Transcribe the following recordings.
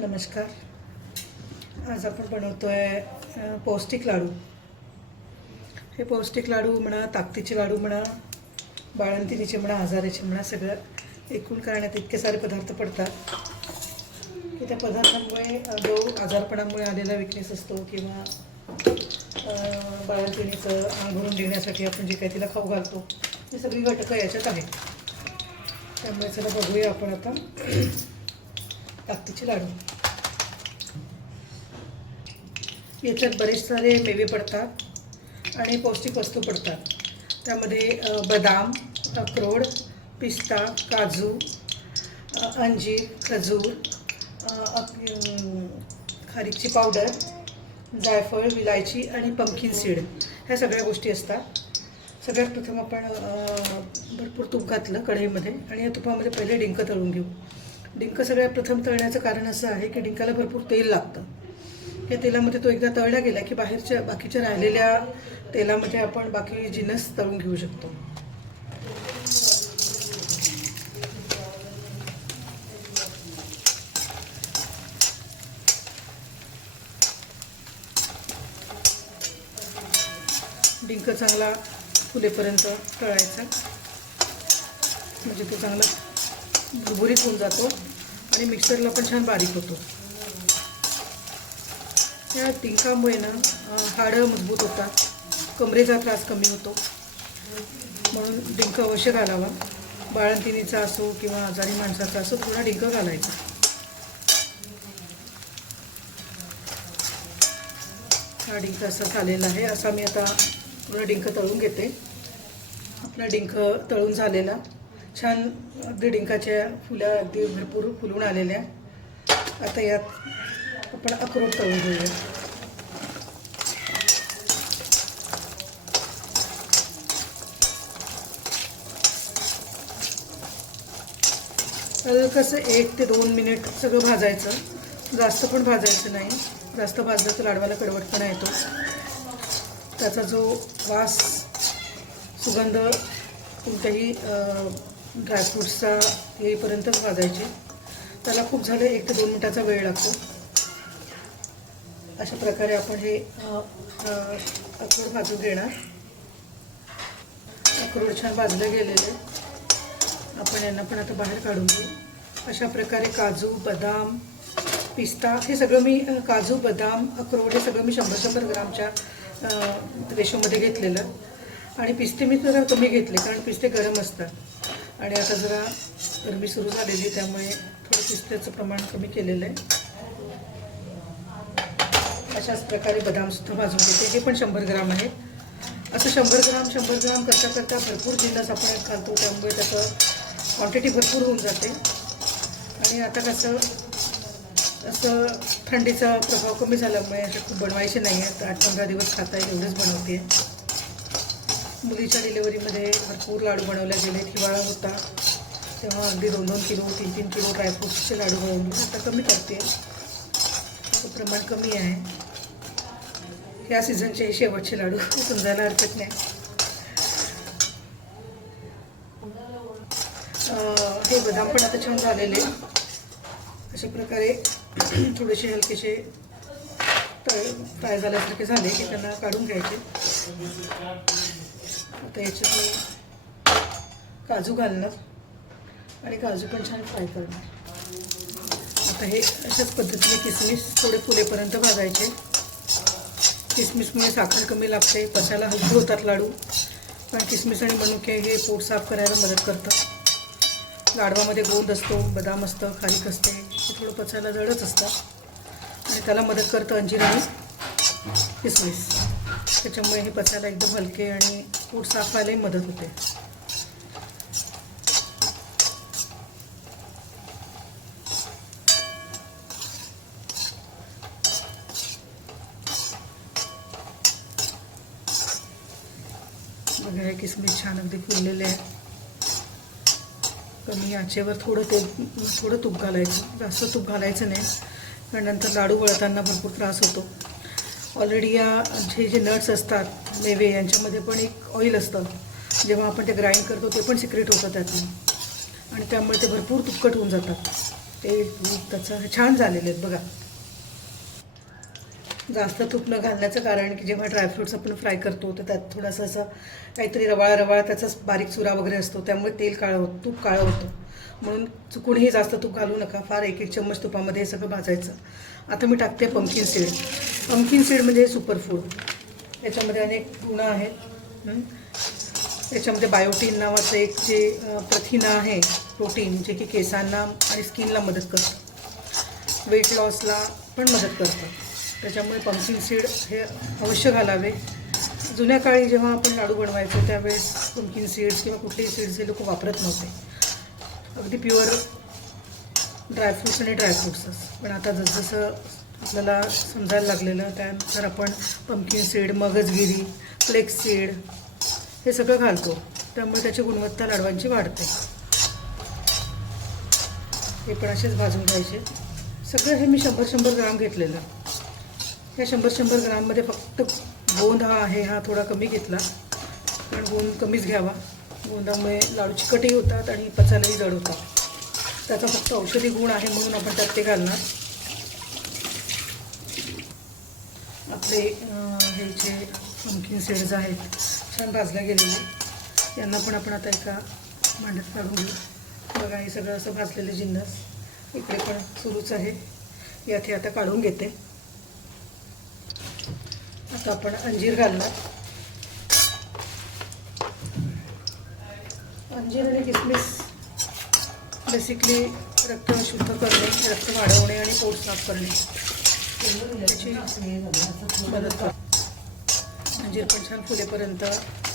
नमस्कार. आज आपण बनवतोय पौष्टिक लाडू. हे पौष्टिक लाडू म्हणा, ताकदीचे लाडू म्हणा, बाळंतिणीचे म्हणा, आजाराचे म्हणा, सगळं एकूण करण्यात इतके सारे पदार्थ पडतात की त्या पदार्थांमुळे जो आजारपणामुळे आलेला विकनेस असतो किंवा बाळंतिणीचं अंग भरून देण्यासाठी आपण जे काही तिला खाऊ घालतो हे सगळी घटकं याच्यात आहेत. त्यामुळे चला बघूया आपण आता ताकदीचे लाडू. याच्यात बरेच सारे मेवे पडतात आणि पौष्टिक वस्तू पडतात. त्यामध्ये बदाम, अक्रोड, पिस्ता, काजू, अंजीर, खजूर, खारीकची पावडर, जायफळ, विलायची आणि पंपकिन सीड ह्या सगळ्या गोष्टी असतात. सगळ्यात प्रथम आपण भरपूर तूप घातलं कढईमध्ये आणि या तुपामध्ये पहिले डिंक तळून घेऊ. डिंक सगळ्यात प्रथम तळण्याचं कारण असं आहे की डिंकाला भरपूर तेल लागतं. या तेलामध्ये तो एकदा तळला गेला की बाकीच्या राहिलेल्या तेलामध्ये आपण बाकी जिन्नस तळून घेऊ शकतो. डिंक चांगला फुलेपर्यंत तळायचा, म्हणजे तो चांगला भुरभुरीत होऊन जातो आणि मिक्सरला पण छान बारीक होतो. या डिंकामुळे ना हाडं मजबूत होतात, कमरेचा त्रास कमी होतो, म्हणून डिंक अवश्य घालावा. बाळंतिणीचा असो किंवा आजारी माणसाचा असो थोडा डिंक घालायचा. हा डिंक असा झालेला आहे. असा मी आता थोडा डिंक तळून घेते. आपला डिंक तळून झालेला छान, अगदी डिंकाच्या फुल्या अगदी भरपूर फुलून आलेल्या. आता यात आपण अक्रोड तळून घेऊया. कसं 1 ते 2 मिनिट सगळं भाजायचं, जास्त पण भाजायचं नाही. जास्त भाजलं तर लाडवाला कडवटपणा येतो. त्याचा जो वास, सुगंध कोणत्याही ड्रायफ्रूट्सचा येईपर्यंतच भाजायचे. त्याला खूप झालं 1 ते 2 मिनिटाचा वेळ लागतो. अशा प्रकारे आपण हे अक्रोड भाजून घेणार. अक्रोड छान भाजले गेलेले. आपण यांना पण आता बाहेर काढून घेऊ. अशा प्रकारे काजू, बदाम, पिस्ता हे सगळं मी काजू, बदाम, अक्रोड हे सगळं मी 100-100 ग्रामच्या रेशोमध्ये घेतलेलं. आणि पिस्ते मी जरा कमी घेतले कारण पिस्ते गरम असतात आणि आता जरा गरमी सुरू झालेली त्यामुळे थोडं पिस्त्याचं प्रमाण कमी केलेलं आहे. अशाच प्रकारे बदामसुद्धा भाजून घेते. हे पण 100 ग्राम आहे. असं 100 ग्राम करता करता भरपूर जिन्नस आपण घालतो, त्यामुळे त्याचं क्वांटिटी भरपूर होऊन जाते. आणि आता कसं असं थंडीचा प्रभाव कमी झाल्यामुळे असे खूप बनवायचे नाही आहेत. 8-15 दिवस खाता येईल एवढेच बनवते. मुलीच्या डिलेवरीमध्ये भरपूर लाडू बनवले गेले. हिवाळा होता तेव्हा अगदी 2-2 किलो 3-3 किलो ड्रायफ्रूट्सचे लाडू बनवले. आता कमी करते, त्याचं प्रमाण कमी आहे. या सीझनचे शेवटचे लाडू समजायला हरकत नाही. हे बदाम पण आता छान झालेले. अशा प्रकारे थोडेसे हलकेसे फ्राय झाल्यासारखे झाले की त्यांना काढून घ्यायचे. आता याच्यात मी काजू घालणार आणि काजू पण छान फ्राय करणार. आता हे अशाच पद्धतीने किसमिस थोडे फुलेपर्यंत भाजायचे. किसमिसमुळे साखर कमी लागते, पचायला हलके होतात लाडू. पण किसमिस आणि मनुके हे पोट साफ करायला मदत करतात. लाडवामध्ये गोंद असतो, बदाम असतं, खारीक असते, हे थोडं पचायला जडच असतं आणि त्याला मदत करतं अंजीर आणि किसमिस. त्याच्यामुळे हे पचायला एकदम हलके आणि पोट साफ व्हायलाही मदत होते. बघा हे किसमिस छान अगदी फुललेले आहे. कमी आचेवर थोडं तूप घालायचं, जास्त तूप घालायचं नाही कारण नंतर लाडू वळताना भरपूर त्रास होतो. ऑलरेडी या जे नट्स असतात, मेवे, यांच्यामध्ये पण एक ऑइल असतं. जेव्हा आपण ते ग्राइंड करतो ते पण सिक्रेट होतं त्यातून आणि त्यामुळे ते भरपूर तुपकट होऊन जातात. तेल तूप त्याचं छान झालेले आहेत बघा. जास्त तूप न घालण्याचं कारण की जेव्हा ड्रायफ्रूट्स आपण फ्राय करतो तर त्यात थोडंसं असं काहीतरी रवाळ रवाळ त्याचाच बारीक चुरा वगैरे असतो, त्यामुळे तेल काळं होतं, तूप काळं होतं. म्हणून चुकूनही जास्त तूप घालू नका. फार एक एक चम्मच तुपामध्ये हे सगळं भाजायचं. आता मी टाकते पंपकिन सीड. पंपकिन सीड म्हणजे सुपर फूड. याच्यामध्ये अनेक गुण आहेत. याच्यामध्ये बायोटीन नावाचं एक जे प्रथिन आहे, प्रोटीन, जे की केसांना आणि स्किनला मदत करतं, वेट लॉसला पण मदत करतं. त्याच्यामुळे पंपकिन सीड हे अवश्य घालावे. जुन्या काळी जेव्हा आपण लाडू बनवायचो त्यावेळेस पंपकिन सीड्स किंवा कुठलेही सीड्स हे लोक वापरत नव्हते, अगदी प्युअर ड्रायफ्रूट्स आणि ड्रायफ्रूट्सच. पण आता जसजसं आपल्याला समजायला लागलेलं त्यानंतर आपण पंपकिन सीड, मगजगिरी, फ्लेक्स सीड हे सगळं घालतो, त्यामुळे त्याची गुणवत्ता लाडवांची वाढते. हे पण असेच भाजून घ्यायचे. सगळं हे मी 100-100 ग्राम घेतलेलं. या 100-100 ग्राममध्ये फक्त गोंद हा आहे, हा थोडा कमी घेतला, पण गोंद कमीच घ्यावा. गोंदामुळे लाडू चिकटही होतात आणि पचायलाही जड होतात. त्याचा फक्त औषधी गुण आहे म्हणून आपण त्यात ते घालणार. आपले हे जे पंपकिन सीड्स आहेत छान भाजल्या गेलेले, यांना पण आपण आता एका भांड्यात काढून घेऊ. बघा हे सगळं असं भाजलेले जिन्नस इकडे पण सुरूच आहे. यात हे आता काढून घेते. आता आपण अंजीर घालणार. अंजीर आणि किसमिस बेसिकली रक्त शुद्ध करणे, रक्त वाढवणे आणि पोट साफ करणे याची मदत करते. अंजीर पण छान फुलेपर्यंत,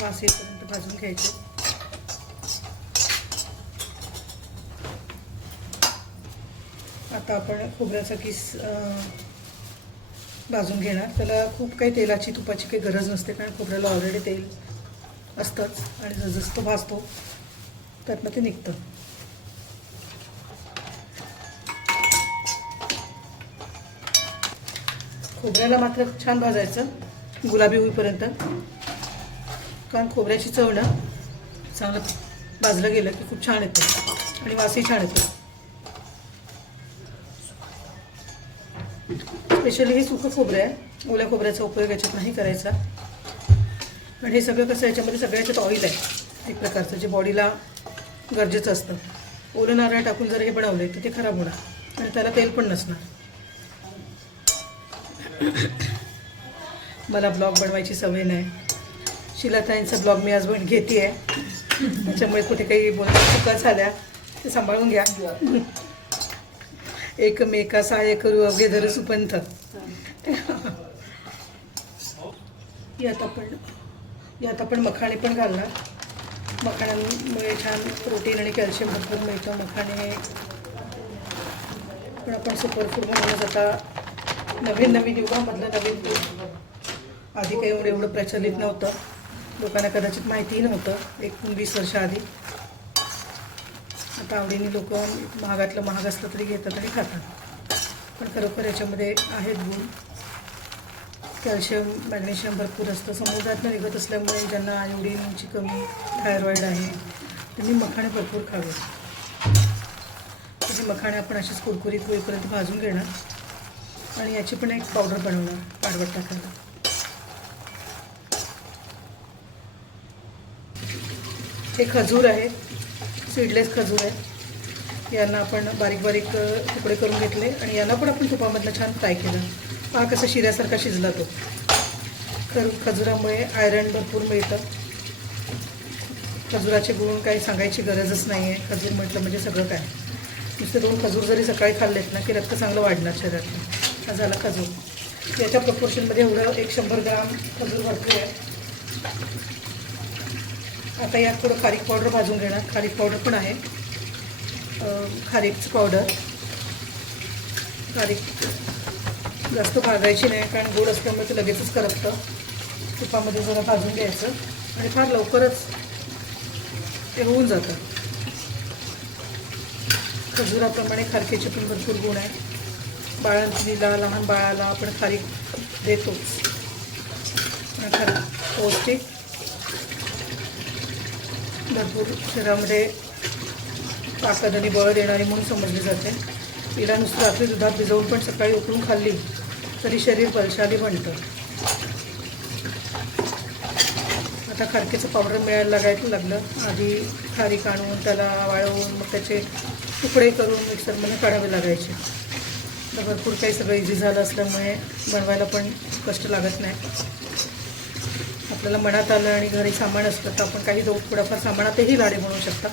वास येईपर्यंत भाजून घ्यायचे. आता आपण खोबऱ्याचा किस भाजून घेणार. त्याला खूप काही तेलाची तुपाची काही गरज नसते, कारण खोबऱ्याला ऑलरेडी तेल असतंच आणि जसं तो भाजतो त्यातनं ते निघतं. खोबऱ्याला मात्र छान भाजायचं गुलाबी होईपर्यंत, कारण खोबऱ्याची चव ना चांगलं भाजलं गेलं की खूप छान येतं आणि वासही छान येतो. स्पेशली हे सुकं खोबरं आहे, ओल्या खोबऱ्याचा उपयोग याच्यात नाही करायचा. पण हे सगळं कसं, याच्यामध्ये सगळ्याच्यात ऑइल आहे एक प्रकारचं, जे बॉडीला गरजेचं असतं. ओलं नारळ टाकून जर हे बनवले तर ते खराब होणार आणि त्याला तेल पण नसणार. मला ब्लॉग बनवायची सवय नाही. शिलाताईंचा ब्लॉग मी आज घेते आहे, त्याच्यामुळे कुठे काही बोलण्याच्या चुका झाल्या ते सांभाळून घ्या. एकमेका सहाय्य करू अवघे धरू सुपंथ. यात आपण मखाणे पण घालणार. मखाण्यांमुळे छान प्रोटीन आणि कॅल्शियम भरपूर मिळतं. मखाणे पण आपण सुपरफूड म्हणूनच आता नवीन युगामधलं नवीन फूड. आधी काही एवढं प्रचलित नव्हतं, लोकांना कदाचित माहितीही नव्हतं 19-20 वर्ष आधी. आता आवडीने लोक महागातलं महाग असलं तरी घेतात आणि खातात. पण खरोखर याच्यामध्ये आहेत गुण. कॅल्शियम, मॅग्नेशियम भरपूर असतं. समुद्रातनं निघत असल्यामुळे ज्यांना आयोडीनची कमी, थायरॉईड आहे, त्यांनी मखाणे भरपूर खावे. त्याचे मखाणे आपण असेच कुरकुरीत होईपर्यंत भाजून घेणार आणि याची पण एक पावडर बनवणार पाडवट टाकायला. हे खजूर आहे, सीडलेस खजूर आहे. यांना आपण बारीक बारीक तुकडे करून घेतले आणि यांना पण आपण तुपामधलं छान फ्राय केलं. हा कसा शिऱ्यासारखा शिजला तो. खजुरामुळे आयरन भरपूर मिळतं. खजुराचे गुण काही सांगायची गरजच नाही आहे. खजूर म्हटलं म्हणजे सगळं काय. नुसते 2 खजूर जरी सकाळी खाल्लेत ना की रक्त चांगलं वाढणार शरीरातलं. हा झाला खजूर. याच्या प्रपोर्शनमध्ये एवढं 100 ग्राम खजूर भरपूर आहे. आता यात थोडं खारीक पावडर भाजून घेणार. खारीक पावडर पण आहे, खारीकची पावडर. खारीक जास्त भाजायची नाही, कारण गोड असल्यामुळे ते लगेचच करपतं. तुपामध्ये जरा भाजून घ्यायचं आणि फार लवकरच ते होऊन जातं. खजुराप्रमाणे खारकेचे पण भरपूर गुण आहे. बाळंतीला, लहान बाळाला आपण खारीक देतोच. पौष्टिक, भरपूर शरीरामध्ये ताकद आणि बळ देणारी म्हणून समजली जाते. तिला नुसतं रात्री दुधात भिजवून पण सकाळी उकळून खाल्ली तरी शरीर बलशाली बनतं. आता खारकेचं पावडर मिळायला लागलं. आधी खारीक आणून त्याला वाळवून मग त्याचे तुकडे करून मिक्सरमध्ये काढावे लागायचे. तर भरपूर काही सगळं इझी झालं असल्यामुळे बनवायला पण कष्ट लागत नाही. आपल्याला मनात आलं आणि घरी सामान असलं तर आपण काही थोडंफार सामानातही लाडू बनवू शकता.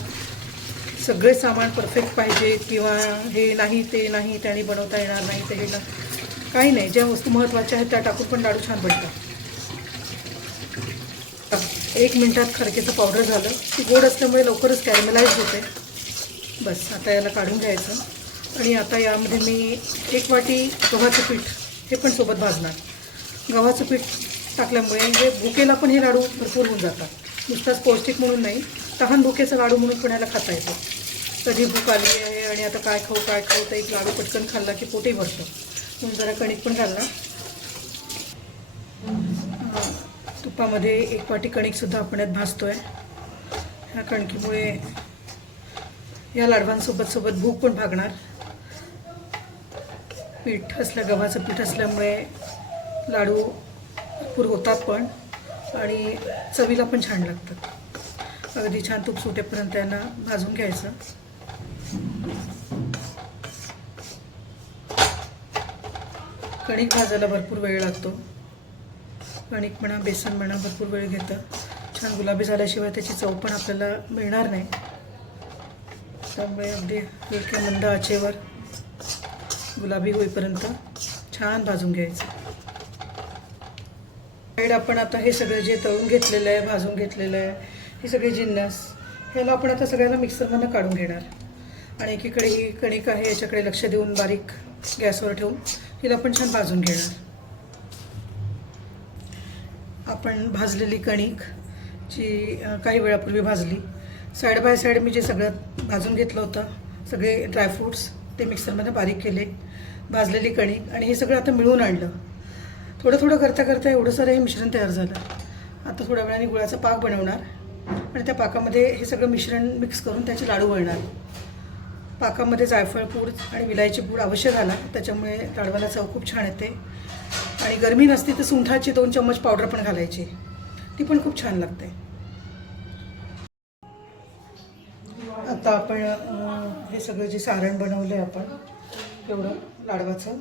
सगळे सामान परफेक्ट पाहिजे किंवा हे नाही ते नाही त्याने बनवता येणार नाही ते हे ना काही नाही. ज्या वस्तू महत्त्वाच्या आहेत त्या टाकून पण लाडू छान बनतात. 1 मिनिटात खारकेचं पावडर झालं. ती गोड असल्यामुळे लवकरच कॅरमलाइज होते. बस आता याला काढून घ्यायचं. आणि आता यामध्ये मी 1 वाटी गव्हाचं पीठ हे पण सोबत भाजणार. गव्हाचं पीठ टाकल्यामुळे हे भुकेला पण हे लाडू भरपूर होऊन जातात. नुसताच पौष्टिक म्हणून नाही, तहान भुकेचा लाडू म्हणून पण याला खाता येतो. कधी भूक आली आहे आणि आता काय खाऊ तर एक लाडू पटकन खाल्ला की पोटही भरतं. म्हणून जरा कणिक पण घालणार. तुपामध्ये 1 वाटी कणिकसुद्धा आपण यात भाजतो आहे. ह्या कणकीमुळे या लाडवांसोबत भूक पण भागणार. गव्हाचं पीठ असल्यामुळे लाडू भरपूर होतात पण आणि चवीला पण छान लागतात. अगदी छान तूप सुटेपर्यंत यांना भाजून घ्यायचं. कणिक भाजायला भरपूर वेळ लागतो. कणिक म्हणा बेसन म्हणा भरपूर वेळ घेतं. छान गुलाबी झाल्याशिवाय त्याची चव पण आपल्याला मिळणार नाही. त्यामुळे अगदी हलक्या मंद आचेवर गुलाबी होईपर्यंत छान भाजून घ्यायचं. साईड आपण आता हे सगळं जे तळून घेतलेलं आहे भाजून घेतलेलं आहे हे सगळे जिन्नस ह्याला आपण आता सगळ्याला मिक्सरमधून काढून घेणार. आणि एकीकडे ही कणिक आहे याच्याकडे लक्ष देऊन बारीक गॅसवर ठेवून हिला पण छान भाजून घेणार. आपण भाजलेली कणिक जी काही वेळापूर्वी भाजली. साईड बाय साईड मी जे सगळं भाजून घेतलं होतं सगळे ड्रायफ्रूट्स ते मिक्सरमध्ये बारीक केले. भाजलेली कणिक आणि हे सगळं आता मिळून आणलं. थोडं करता एवढं सारं हे मिश्रण तयार झालं. आता थोड्या वेळाने गुळाचा पाक बनवणार आणि त्या पाकामध्ये हे सगळं मिश्रण मिक्स करून त्याचे लाडू वळणार. पाकामध्ये जायफळ पूड आणि विलायची पूड अवश्य घाला. त्याच्यामुळे लाडवाला चव खूप छान येते. आणि गरमी नसती तर सुंठाची 2 चम्मच पावडर पण घालायची. ती पण खूप छान लागते. आता आपण हे सगळं जे सारण बनवलं आहे आपण एवढं लाडवाचं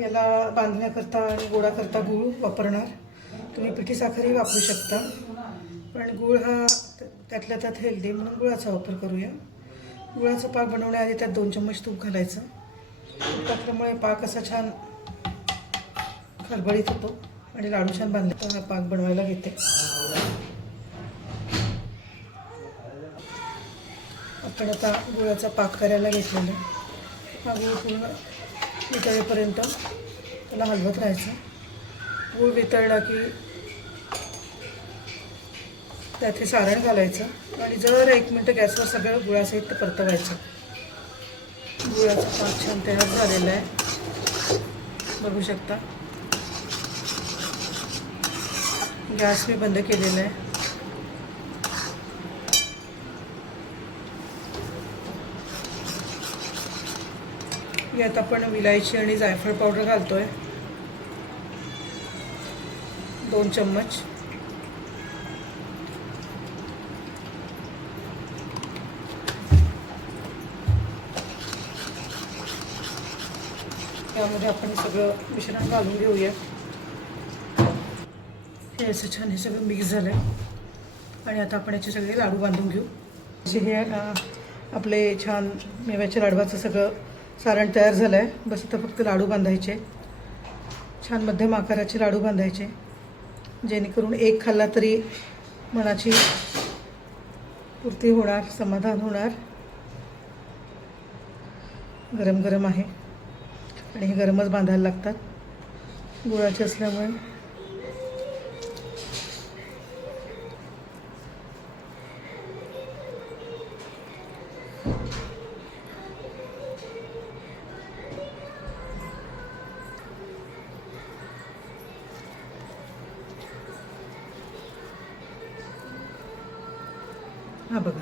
याला बांधण्याकरता आणि गोळा करता गूळ वापरणार. तुम्ही पिठी साखरही वापरू शकता पण गूळ हा त्यातल्या त्यात हेल्दी म्हणून गुळाचा वापर करूया. गुळाचा पाक बनवण्याआधी त्यात 2 चम्मच तूप घालायचं. तूप टाकल्यामुळे पाक असा छान खळबळीत होतो आणि लाडू छान बांधले. हा पाक बनवायला घेते. आपण आता गुळाचा पाक करायला घेतलेला. हा गूळ पूर्ण वितळेपर्यंत त्याला हलवत राहायचं. गूळ वितळला की त्यात हे सारण घालायचं आणि जर 1 मिनिट गॅसवर सगळं गुळासहित परतवायचं. गुळाचा पाक छान तयार झालेला आहे बघू शकता. गॅस मी बंद केलेला आहे. यात आपण विलायची आणि जायफळ पावडर घालतोय 2 चम्मच. यामध्ये आपण सगळं मिश्रण घालून घेऊया. हे असं छान हे सगळं मिक्स झालं आहे आणि आता आपण याचे सगळे लाडू बांधून घेऊ. हे आपले छान मेव्याच्या लाडवाचं सगळं सारण तयार झालं आहे. बस आता फक्त लाडू बांधायचे. छान मध्यम आकाराचे लाडू बांधायचे जेणेकरून एक खाल्ला तरी मनाची पूर्ती होणार, समाधान होणार. गरम गरम आहे आणि हे गरमच बांधायला लागतात गुळाचे असल्यामुळे. हा बघा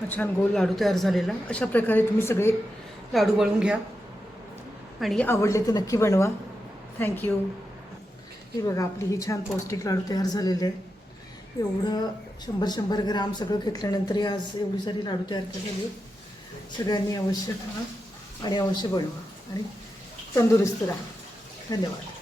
हा छान गोल लाडू तयार झालेला. अशा प्रकारे तुम्ही सगळे लाडू वळून घ्या आणि आवडले तर नक्की बनवा. थँक्यू. हे बघा आपली ही छान पौष्टिक लाडू तयार झालेले आहे. एवढं 100 ग्राम सगळं घेतल्यानंतर आज एवढी सारी लाडू तयार केलेली. सगळ्यांनी अवश्य खा आणि अवश्य बनवा आणि तंदुरुस्त राहा. धन्यवाद.